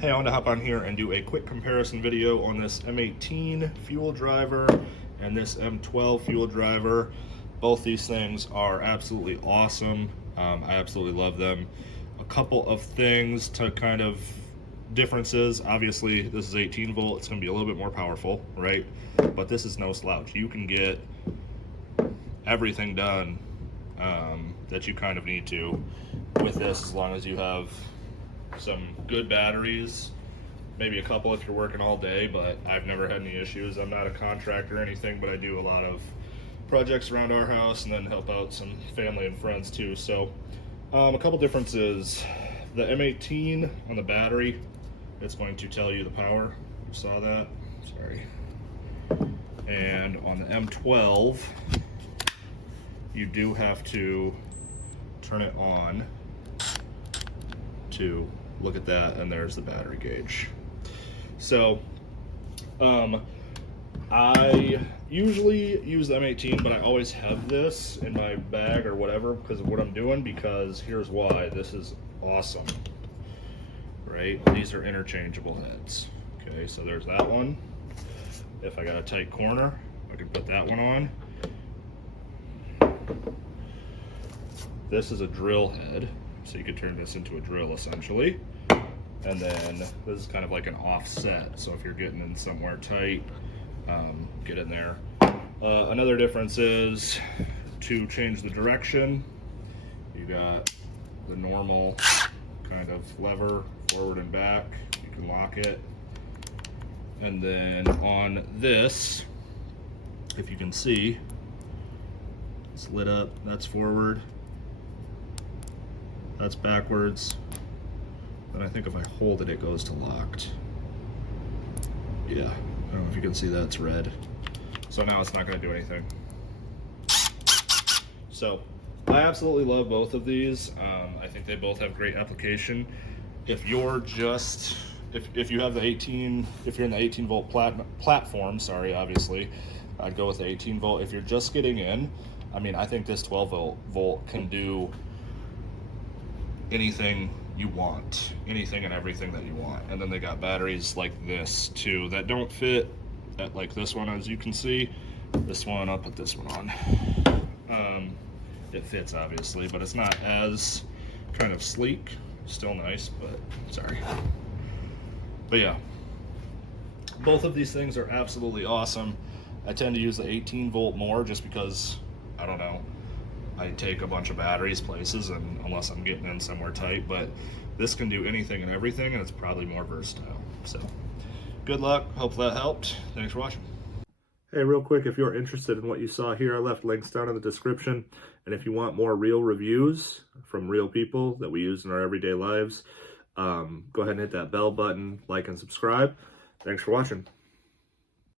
Hey, I want to hop on here and do a quick comparison video on this M18 fuel driver and this M12 fuel driver. Both these things are absolutely awesome. I absolutely love them. A couple of things to kind of differences. Obviously, this is 18 volt. It's going to be a little bit more powerful, right? But this is no slouch. You can get everything done that you kind of need to with this, as long as you have some good batteries, maybe a couple if you're working all day, but I've never had any issues. I'm not a contractor or anything, but I do a lot of projects around our house and then help out some family and friends too. So a couple differences. The M18 on the battery, it's going to tell you the power. You saw that? Sorry. And on the M12, you do have to turn it on to look at that, and there's the battery gauge. So I usually use the M18, but I always have this in my bag or whatever because of what I'm doing, because here's why. This is awesome, right? These are interchangeable heads. Okay, so there's that one. If I got a tight corner, I can put that one on. This is a drill head, so you could turn this into a drill essentially. And then this is kind of like an offset, so if you're getting in somewhere tight, get in there. Another difference is to change the direction. You got the normal kind of lever, forward and back. You can lock it. And then on this, if you can see, it's lit up. That's forward. That's backwards. And I think if I hold it, it goes to locked. Yeah, I don't know if you can see that, it's red. So now it's not gonna do anything. So I absolutely love both of these. I think they both have great application. If you're just, if you have the 18, if you're in the 18 volt platform, sorry, obviously, I'd go with the 18 volt. If you're just getting in, I mean, I think this 12 volt can do anything you want, anything and everything that you want. And then they got batteries like this too that don't fit at like this one, as you can see. This one, I'll put this one on. It fits obviously, but it's not as kind of sleek. Still nice, but sorry. But yeah, both of these things are absolutely awesome. I tend to use the 18 volt more just because, I don't know, I take a bunch of batteries places, and unless I'm getting in somewhere tight, but this can do anything and everything, and it's probably more versatile. So good luck, hope that helped. Thanks for watching. Hey, real quick, if you're interested in what you saw here, I left links down in the description, and if you want more real reviews from real people that we use in our everyday lives, go ahead and hit that bell button, like and subscribe. Thanks for watching.